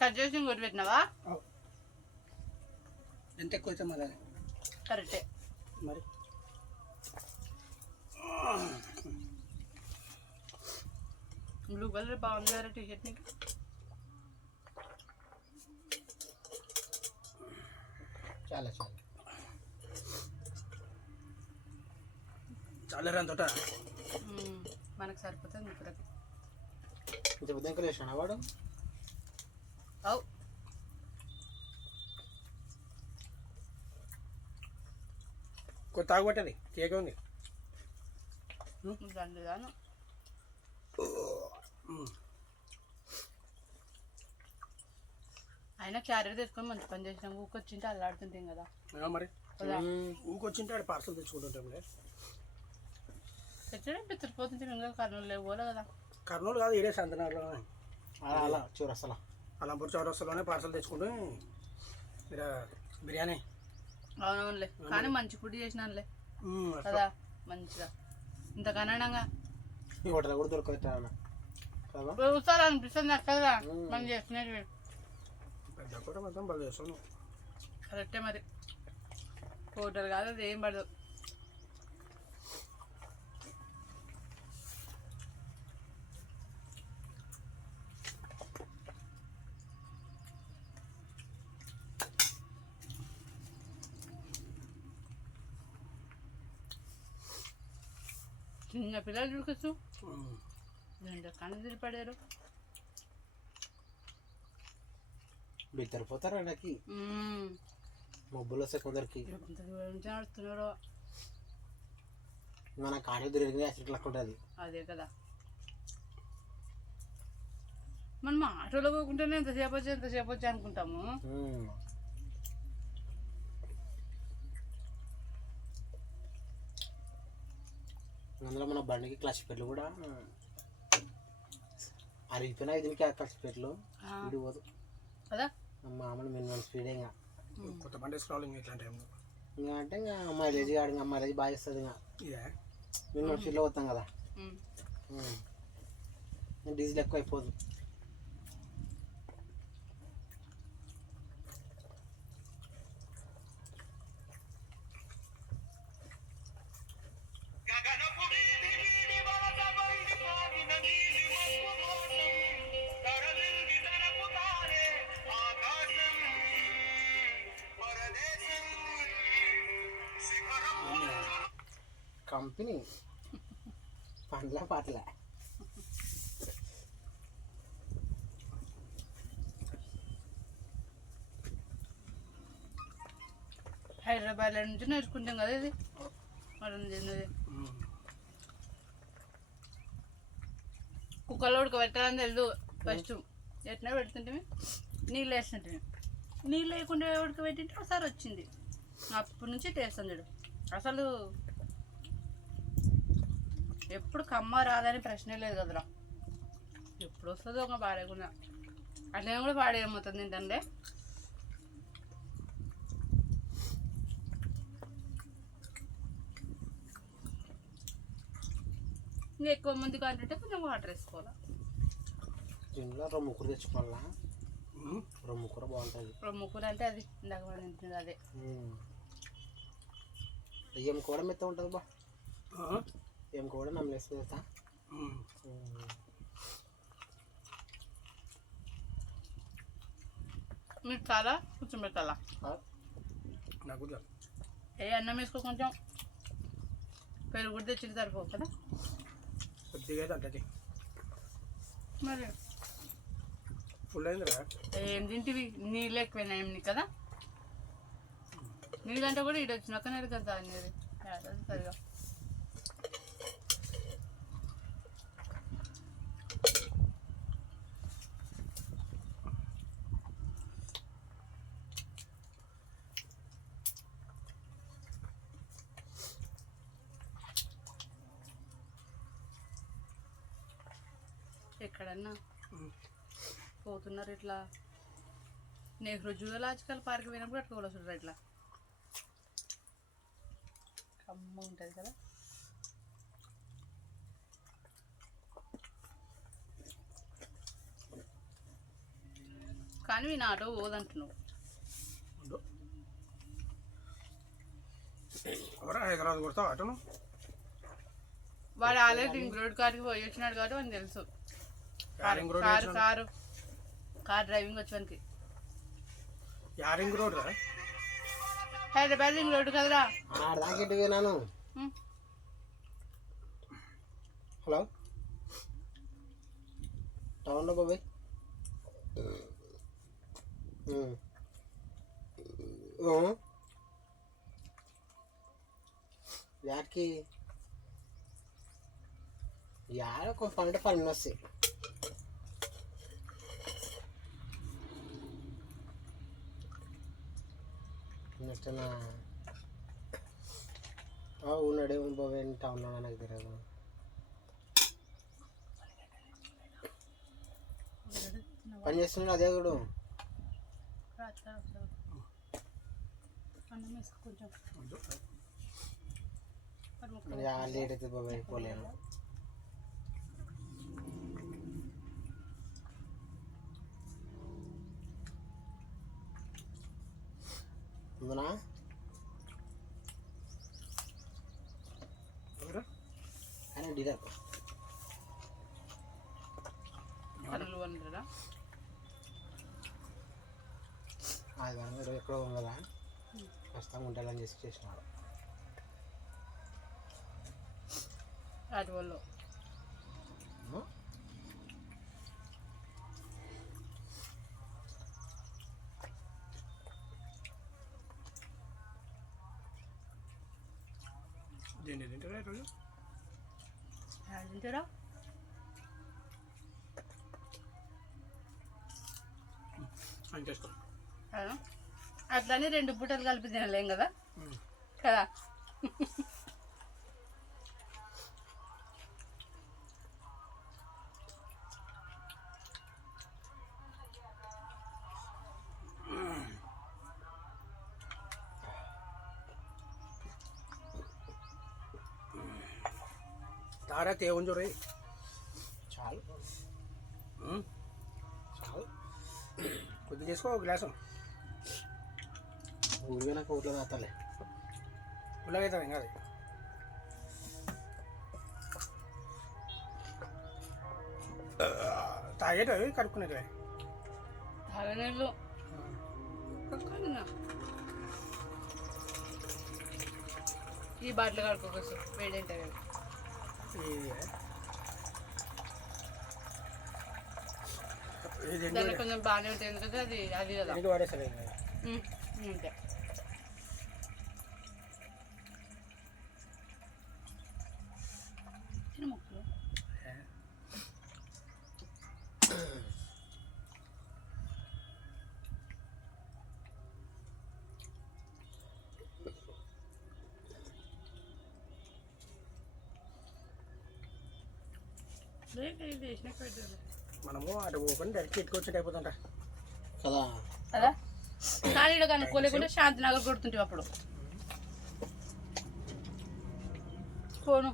Cut చేసి పెట్టినావా? ఎంత ఎక్కువ మరి కరెక్టే. మరి? బ్లూ కలర్ బాగుంది కదా టీ షర్ట్ నీకు? చాలా చాలా. చాలా రంతట. మనకు సరిపోతుంది ఇప్పుడైతే. ఇంత పెద్ద ఇంకా వేసాడు వాడు? అవు కొత్త తాగుబట్టది కేక్ ఉంది. దండుగాను అయినా క్యారెట్ తెచ్చుకొని మంచి పని చేసినాం. ఊకొచ్చింటే అల్లాడుతుంటాం కదా. మరి. ఊకొచ్చింటే ఆడ పార్సల్ తెచ్చుకుంటుంటాంలే తెచ్చడం పిత్తిరిపోతుంటే ఇంకా కర్నూలు లేవు పోలే కదా. కర్నూలు కాదు ఇడే సంతనగర్లో అలా అలా చూరసలా అలంపూర్ చౌరస్తాలోనే పార్సల్ తెచ్చుకుంటే మీరు బిర్యానీ. అవునవునులే కానీ మంచి ఫుడ్ చేసినానులే. కదా మంచిగా. ఇంత ఈ హోటల్ కూడా దొరకవుతాను కదా చూస్తారు అనిపిస్తుంది అక్కడగా మనం చేసినవి పెద్ద కూడా మొత్తం బలి చేస్తాను కరెక్టే మరి. హోటల్ కాదు అది ఏం పడదు. చిన్న పిల్లలు చూడకొచ్చు. రెండు కళ్ళు తిరిపడారు. బిత్తరిపోతారు ఎండకి మబ్బులు వస్తాయి కొందరికి. నడుస్తున్నారో. మన కాడి తిరిగి యాక్సిడెంట్ లెక్క ఉంటుంది. అదే కదా. మనం ఆటోలో పోకుంటేనే ఎంతసేపు వచ్చి ఎంతసేపు వచ్చి అనుకుంటాము. అందులో మన బండికి క్లచ్ పెట్లు కూడా అరిగిపోయినా దీనికి క్లచ్ పెట్లు ఇది పోదు. కదా? మామూలు మినిమం స్పీడ్ ఇంకా. కొత్త బండి స్క్రాలింగ్ ఇట్లాంటి టైంలో ఇంకా అంటే ఇంకా మైలేజ్ కాదు ఇంకా మైలేజ్ బాగా ఇస్తుంది ఇంకా. ఇదే? మినిమం స్పీడ్లో పోతాం కదా. డీజిల్ ఎక్కువ అయిపోదు కంపెనీ పండ్ల పాటల. హైదరాబాద్ నుంచి నేర్చుకుంటాం కదా ఇది. మనం తిన్నది. మ్మ్. కుక్కర్లో ఉడకబెట్టాలని తెలుసు ఫస్ట్ ఎట్లా పెడుతుంటే నీళ్ళు వేస్తుంటే నీళ్ళు వేయకుండా ఉడకబెట్టింటే ఒకసారి వచ్చింది. అప్పటి నుంచి టేస్ట్ చూడు. అసలు ఎప్పుడు కమ్మ రాదని ప్రశ్నే లేదు కదరా. ఎప్పుడు వస్తుందో ఒక పాడేకుండా అట్లనే కూడా పాడేయమవుతుంది ఏంటంటే ఇంకా ఎక్కువ మంది కావాలంటే కొంచెం వాటర్ వేసుకోవాలి? దీనిలో రొమ్ము కూర తెచ్చుకోవాలా? మ్మ్. రొమ్ము కూర బాగుంటుంది. ఇప్పుడు ముగ్గురు అంటే అది ఇందాక మనం తింటుంది అదే. ఏం కూడా మెత్త ఉంటుంది బా. ఆ? ఏం కూడా కదా మ్మ్. మీకు చాలా కొంచెం పెట్టాలా? నాకు ఏ అన్నం వేసుకో కొంచెం? పెరుగు కూడా తెచ్చి సరిపో కదా? కొద్దిగా అంటది మరి? ఫుల్ అయిందిరా ఏం తింటివి? నీళ్ళు ఎక్కువైనా ఏం నీకు కదా? నీళ్ళంటే కూడా ఇటు వచ్చినాక నేను కదా అనేది సరిగా. ఎక్కడన్నా. పోతున్నారు ఇట్లా. నెహ్రూ జూలాజికల్ పార్క్ పోయినప్పుడు అట్లా చూడరు ఇట్లా. కమ్మ ఉంటుంది కదా. కానీ మీ ఆటో పోదంటున్నావు. హైదరాబాద్ కొడతావు అటను వాడు ఆల్రెడీ రోడ్ కాడికి పోయి వచ్చినాడు కాబట్టి వానికి తెలుసు. కారు కారు కార్ డ్రైవింగ్ వచ్చానికి. యారింగ్ రోడ్ రా? హైదరాబాద్ రింగ్ రోడ్ కదరా? ఆడ దాకెట్టు పోయినాను. హలో? టౌన్లో బాబాయ్. యాడికి? యాడ ఒక పంట పని వస్తాయి. నెక్స్ట్ నా ఉన్నాడే బాబాయ్ టౌన్లో నాకు తెలియదు పని చేస్తున్నాడు అదే కూడా లేట్ అయితే బాబాయ్ పోలేను డీలర్ పనులు వండరా అది వారం ఎక్కడో ఉన్నదా ఖచ్చితంగా ఉండాలని చేసి చేసినాడు. అటు వాళ్ళు దీన్ని తింటారా ఈరోజు? తింటారా? అని చేసుకో. అట్లానే రెండు పూటలు కలిపి తినలేం కదా? ఉమ్. కదా తారా తేవం చూడే చాలు చాలు కొద్దిగా చేసుకో ఒక గ్లాసు ఊరిగా నాకు ఊర్లో తాతలే ఉల్లగైతుంది ఇంకా అది తాగేటవి కడుక్కునేటివి తాగనీళ్ళు ఈ బాటిల్ కడుకోవచ్చు వేడేంటే ఇది ఇది దాంట్లో కొంచెం బాగానే ఉంటుంది ఎందుకంటే అది అది కదా. అంతే చిన్న ముక్కలు లేక ఇది వేసినాక పెట్టాలి మనము అటు పోకుండా డైరెక్ట్ ఎట్టుకొచ్చి అయిపోతుంట కదా? కదా? కానీ ఇక్కడ కనుక్కోలేకుండా శాంతినగర్ కొడుతుంటే అప్పుడు. ఫోను